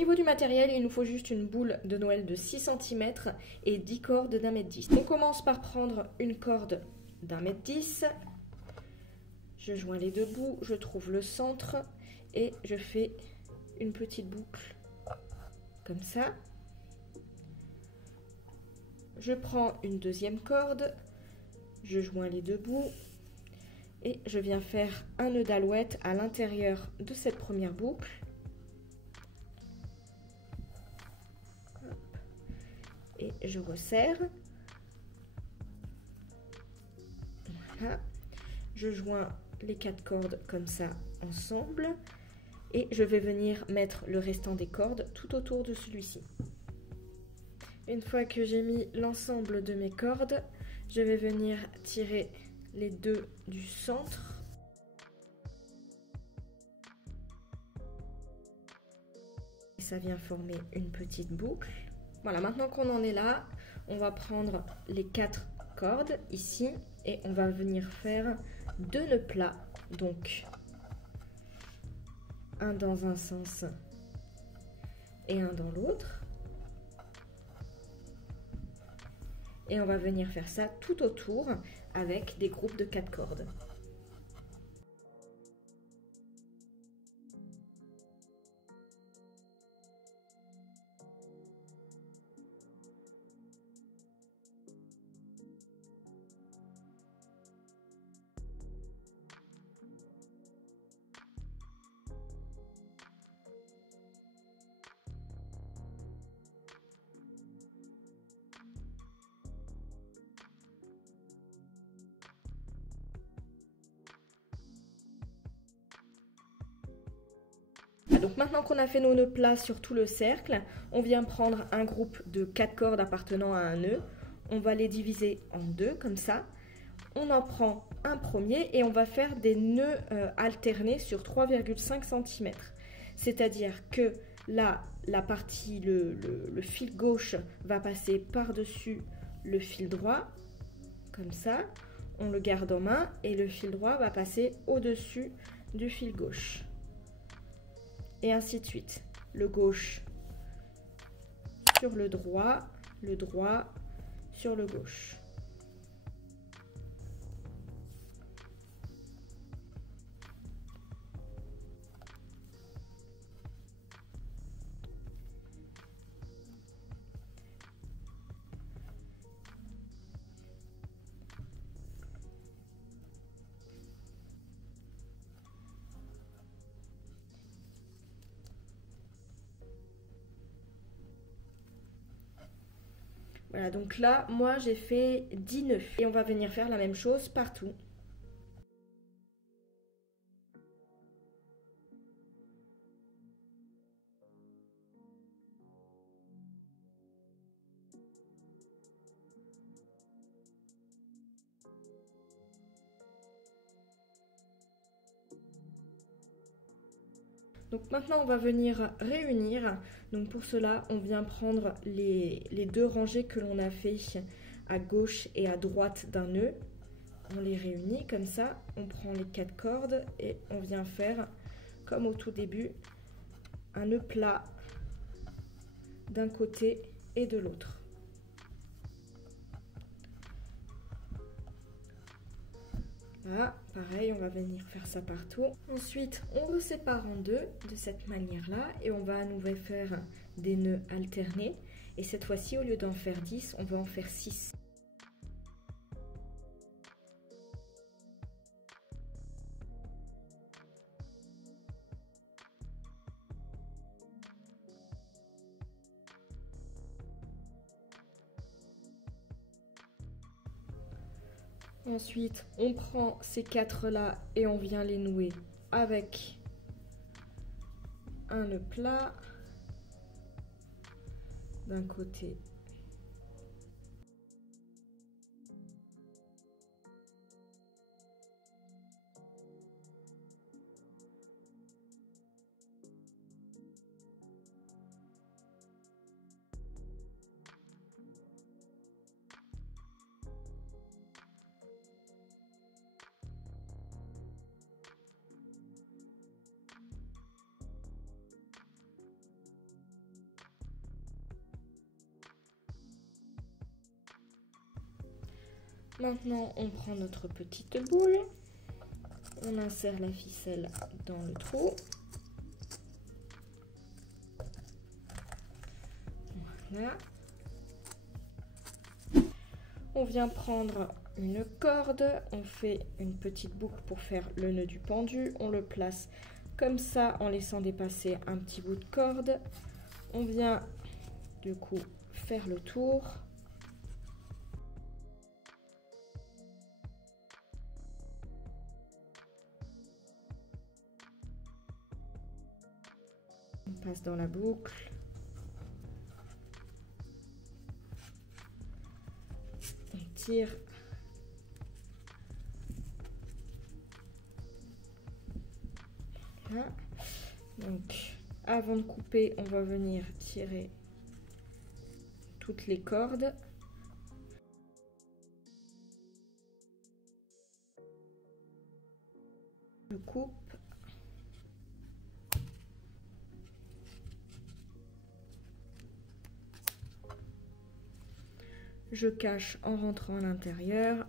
niveau du matériel, il nous faut juste une boule de Noël de 6 cm et 10 cordes d'1,10 m. On commence par prendre une corde d'1,10 m. Je joins les deux bouts, je trouve le centre et je fais une petite boucle comme ça. Je prends une deuxième corde, je joins les deux bouts et je viens faire un nœud d'alouette à l'intérieur de cette première boucle. Et je resserre. Voilà. Je joins les 4 cordes comme ça ensemble et je vais venir mettre le restant des cordes tout autour de celui-ci. Une fois que j'ai mis l'ensemble de mes cordes, je vais venir tirer les deux du centre. Et ça vient former une petite boucle. Voilà, maintenant qu'on en est là, on va prendre les 4 cordes ici et on va venir faire 2 nœuds plats. Donc, un dans un sens et un dans l'autre. Et on va venir faire ça tout autour avec des groupes de 4 cordes. Donc maintenant qu'on a fait nos nœuds plats sur tout le cercle, on vient prendre un groupe de 4 cordes appartenant à un nœud. On va les diviser en deux comme ça. On en prend un premier et on va faire des nœuds alternés sur 3,5 cm. C'est-à-dire que là, la partie, le fil gauche va passer par-dessus le fil droit, comme ça. On le garde en main et le fil droit va passer au-dessus du fil gauche. Et ainsi de suite. Le gauche sur le droit sur le gauche. Voilà, donc là, moi, j'ai fait 10 nœuds. Et on va venir faire la même chose partout. Donc maintenant, on va venir réunir. Donc pour cela, on vient prendre les deux rangées que l'on a fait à gauche et à droite d'un nœud. On les réunit comme ça. On prend les 4 cordes et on vient faire, comme au tout début, un nœud plat d'un côté et de l'autre. Là, pareil, on va venir faire ça partout. Ensuite, on le sépare en deux de cette manière-là et on va à nouveau faire des nœuds alternés. Et cette fois-ci, au lieu d'en faire 10, on va en faire 6. Ensuite, on prend ces 4-là et on vient les nouer avec un nœud plat d'un côté . Maintenant, on prend notre petite boule. On insère la ficelle dans le trou. Voilà. On vient prendre une corde, on fait une petite boucle pour faire le nœud du pendu. On le place comme ça en laissant dépasser un petit bout de corde. On vient du coup faire le tour. On passe dans la boucle. On tire. Voilà. Donc, avant de couper, on va venir tirer toutes les cordes. Je coupe. Je cache en rentrant à l'intérieur.